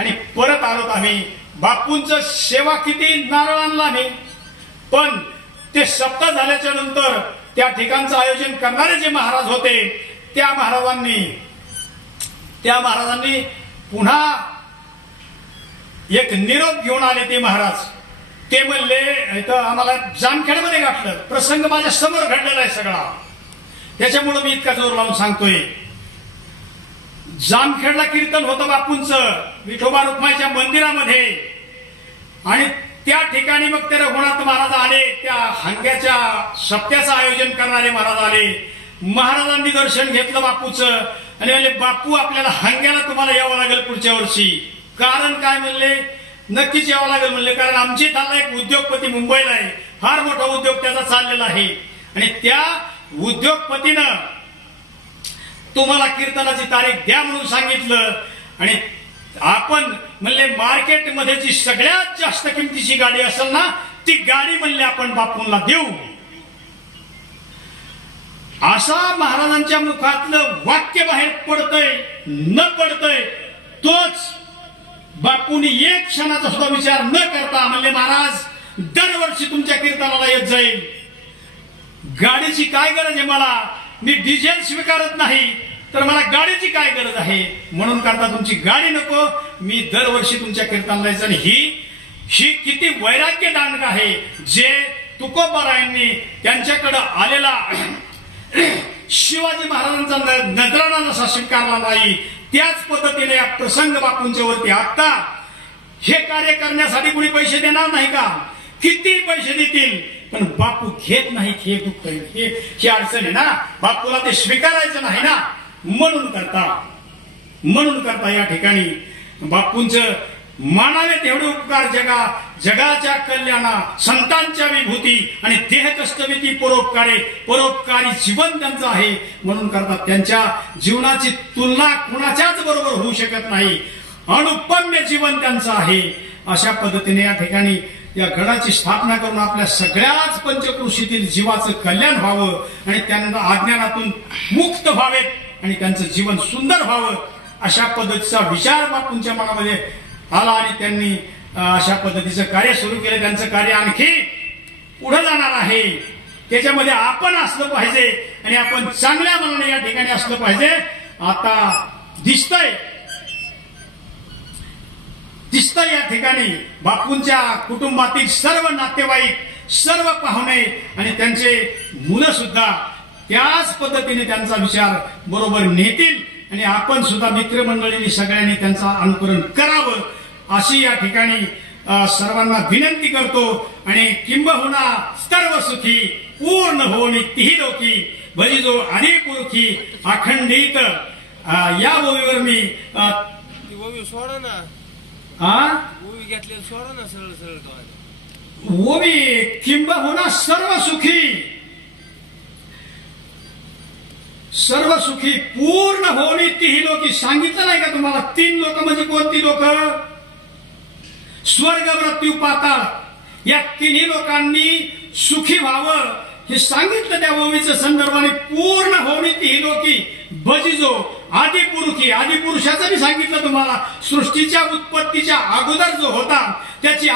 आणि परत आलोत आम्ही. बापूंचं सेवा किती नारळ आणला आम्ही, पण ते सप्ताह झाल्याच्या नंतर त्या ठिकाणचं आयोजन करणारे जे महाराज होते त्या महाराजांनी पुन्हा एक निरोप घेऊन आले. ते महाराज ते म्हणले, इथं आम्हाला जामखेडमध्ये गाठलं. प्रसंग माझ्या समोर घडलेला आहे सगळा, त्याच्यामुळे मी इतका जोर लावून सांगतोय. जामखेडला कीर्तन होतं बापूंचं विठोबा रुक्माईच्या मंदिरामध्ये, आणि त्या ठिकाणी मग ते रघुनाथ महाराज आले. त्या हंग्याच्या सप्त्याचं आयोजन करणारे महाराज आले. महाराजांनी दर्शन घेतलं बापूचं आणि म्हणले, बापू आपल्याला हंग्याला तुम्हाला यावं लागेल पुढच्या वर्षी. कारण काय म्हणले, नक्कीच यावं लागेल म्हणले, कारण आमची इथला एक उद्योगपती मुंबईला आहे, फार मोठा उद्योग त्याचा चाललेला आहे, आणि त्या उद्योगपतीनं तुम्हाला कीर्तनाची तारीख द्या म्हणून सांगितलं. आणि आपण म्हणले मार्केटमध्ये जी सगळ्यात जास्त किमतीची गाडी असेल ना, ती गाडी म्हणले आपण बापूंना देऊ. असा महाराजांच्या मुखातलं वाक्य बाहेर पडतंय न पडतंय, तोच बापूंनी एक क्षणाचा सुद्धा विचार न करता म्हणले, महाराज दरवर्षी तुमच्या कीर्तनाला येत जाईल. गाडीची काय गरज आहे मला, मी डिझेल स्वीकारत नाही, तर मला गाडीची काय गरज आहे, म्हणून करता तुमची गाडी नको, मी दरवर्षी तुमच्या कीर्तनाला यायचं. आणि ही किती वैराग्य दांडक आहे, जे तुकोबारायांनी त्यांच्याकडे आलेला शिवाजी महाराजांचा नजराणा जसा स्वीकारला नाही, त्याच पद्धतीने या प्रसंग बापूंच्या वरती. आता हे कार्य करण्यासाठी कुणी पैसे देणार नाही का, किती पैसे देतील, पण बापू घेत नाहीत. हे दुःख, ही अडचण आहे ना, बापूला ते स्वीकारायचं नाही ना, म्हणून करता या ठिकाणी बापूंचं मानावे तेवढे उपकार जगाच्या कल्याणा, संतांच्या विभूती आणि देहकष्टविती परोपकारी जीवन त्यांचं आहे. म्हणून करतात त्यांच्या जीवनाची तुलना कुणाच्याच बरोबर होऊ शकत नाही. अनुपम्य जीवन त्यांचं आहे. अशा पद्धतीने या ठिकाणी या गडाची स्थापना करून आपल्या सगळ्याच पंचकृषीतील जीवाचं कल्याण व्हावं आणि त्यांना अज्ञानातून मुक्त व्हावेत आणि त्यांचं जीवन सुंदर व्हावं, अशा पद्धतीचा विचार बापूंच्या मनामध्ये आला आणि त्यांनी अशा पद्धतीचं कार्य सुरू केलं. त्यांचं कार्य आणखी पुढे जाणार आहे. त्याच्यामध्ये आपण असलं पाहिजे आणि आपण चांगल्या मनाने या ठिकाणी असलं पाहिजे. आता दिसतंय या ठिकाणी बापूंच्या कुटुंबातील सर्व नातेवाईक, सर्व पाहुणे आणि त्यांचे मुलं सुद्धा त्याच पद्धतीने त्यांचा विचार बरोबर नेतील आणि आपण सुद्धा मित्रमंडळींनी सगळ्यांनी त्यांचं अनुकरण करावं, अशी या ठिकाणी सर्वांना विनंती करतो. आणि किंबहुना सर्व सुखी पूर्ण होणी तिही लोकी भजिजो आधी पुरुखी अखंडित. या ओवीवर मी सोडा ना, ओवी घेतले सोडा ना, सरळ सरळ ओवी किंबहुना सर्व सुखी पूर्ण होणी तिही लोकी. सांगितलं नाही का तुम्हाला, 3 लोक म्हणजे कोणती लोक, स्वर्ग मृत्यू पाताळ, या तिन्ही लोकांनी सुखी व्हावं हे सांगितलं त्या ओवीच्या संदर्भाने. पूर्ण होणी तिही लोकी भजिजो आदिपुरुषी, आदिपुरुषाचं मी सांगितलं तुम्हाला, सृष्टीच्या उत्पत्तीच्या अगोदर जो होता त्याची